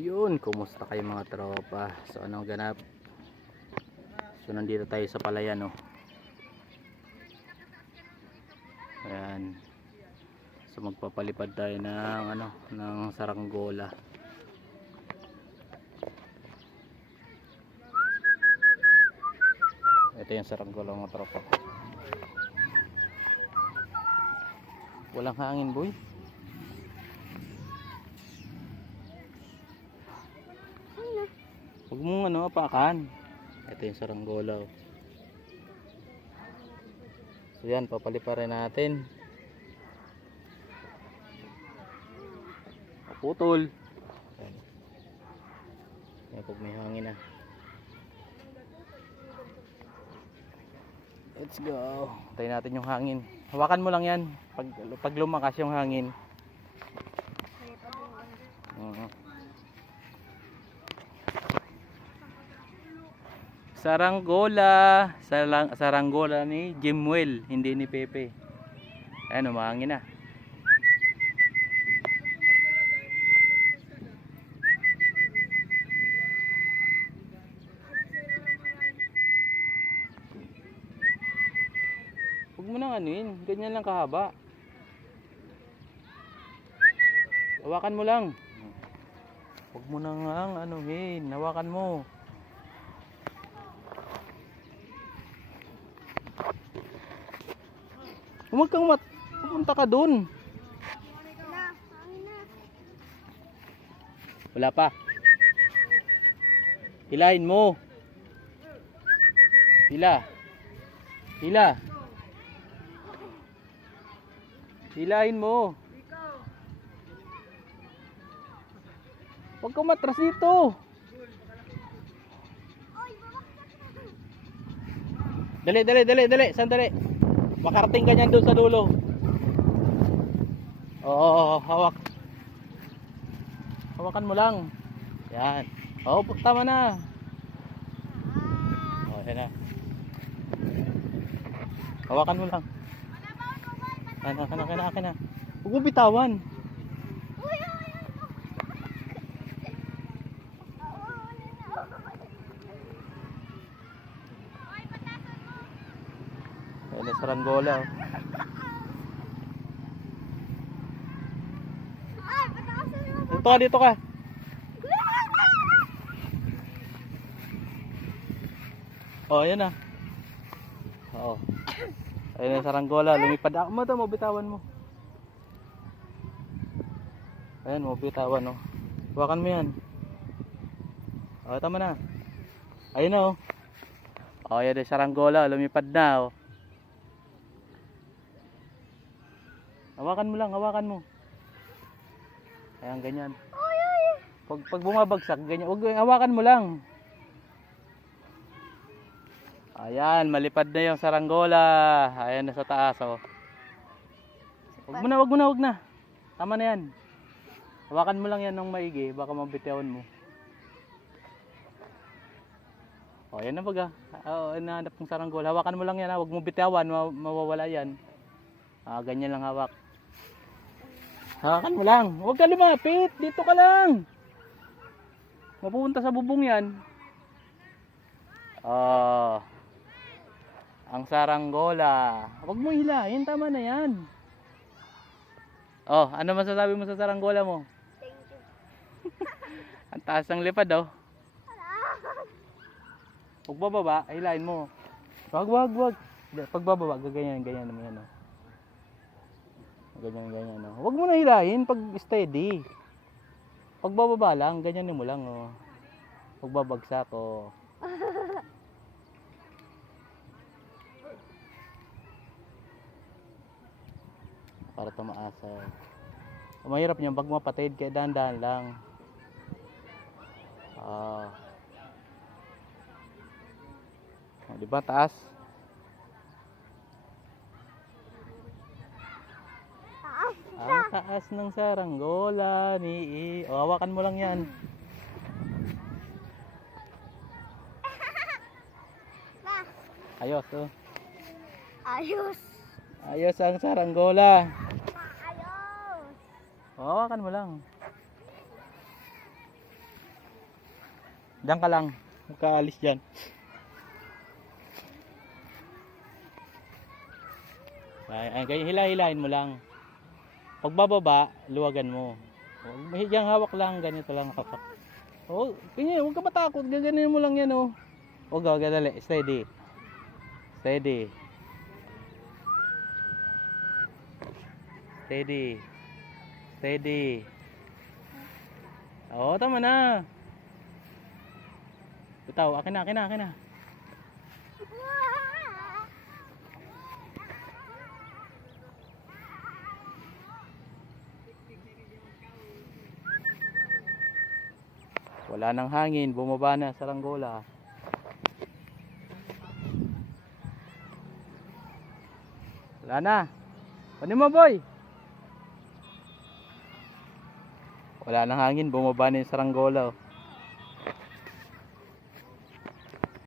Yun, kumusta kayo mga tropa? So anong ganap? So nandito tayo sa palayan, no. Ayan. So magpapalipad tayo ng ng saranggola. Ito yung saranggola mga tropa. Walang hangin, boy. Huwag mong apakan. Ito yung saranggola. So yan, papaliparin natin. Putol. Yan, pag may hangin na. Let's go. Tayo natin yung hangin. Hawakan mo lang yan. Pag lumakas yung hangin. Saranggola. Saranggola ni Jimwell, hindi ni Pepe. Ayan, umahangin na. Huwag mo nang anuin, ganyan lang kahaba. Hawakan mo lang. Huwag mo nang anuhin, hawakan mo. Huwag kang pupunta ka dun. Wala pa. Hilahin mo. Hila. Hila. Hilahin mo. Huwag kang matras dito. Dali. Sandali. Makarating ka niyan doon sa dulo. Oo, hawak. Hawakan mo lang. Yan. Oo, tama na. Oo, yan na. Hawakan mo lang. Akin na. Huwag mo bitawan. Ayan na saranggola. Dito ka. Oh, ayan na. Oo. Ayan na saranggola. Lumipad ako mo ito. Mabitawan mo. Ayan, mabitawan, oh. Hawakan mo yan. Oh, tama na. Ayun na, oh. Oh, ayan na saranggola. Lumipad na, oh. Hawakan mo. Ayan, ganyan. Pag bumabagsak, ganyan. Hawakan mo lang. Ayan, malipad na yung saranggola. Ayan na sa taas, oh. Wag na. Tama na yan. Hawakan mo lang yan ng maigi, baka mabitawan mo. Oh, ayan na baga. Nahanap ng saranggola. Hawakan mo lang yan, ha. Wag mo bitawan, mawawala yan. Ganyan lang hawak. Hawakan mo lang. Huwag ka lumapit. Dito ka lang. Mapupunta sa bubong yan. Ang saranggola. Huwag mo hilahin. Tama na yan. Oh, ano masasabi mo sa saranggola mo? Thank you. Ang taas ng lipad, oh. Huwag bababa. Hilahin mo. Wag. Pag bababa, ganyan naman yan, oh. Ganyan, oh. Huwag mo na hilahin pag steady. Pag bababa lang, ganyan mo lang, oh. Pag babagsak, oh. Para tumaasa. Mahirap niyan pag mapatid, kaya dahan-dahan lang. Di ba taas? Taas ng saranggola ni hawakan mo lang yan. Ayos, oh. Ayos ang saranggola. Ayos. Hawakan mo lang. Diyan ka lang. Huwag ka alis dyan. Ay, ganyan, hila-hilahin mo lang. Pagbababa, luwagan mo. Diyan hawak lang, ganito lang hawak. Oh, ganyan, huwag ka matakot. Gaganin mo lang yan, oh. Huwag ka, dali. Steady. Steady. Steady. Steady. Oo, tama na. Bitaw, akin na, akin na, akin na. Wala nang hangin, bumaba na saranggola. Wala na. Ano mo, boy? Wala nang hangin, bumaba na yung saranggola. Oh.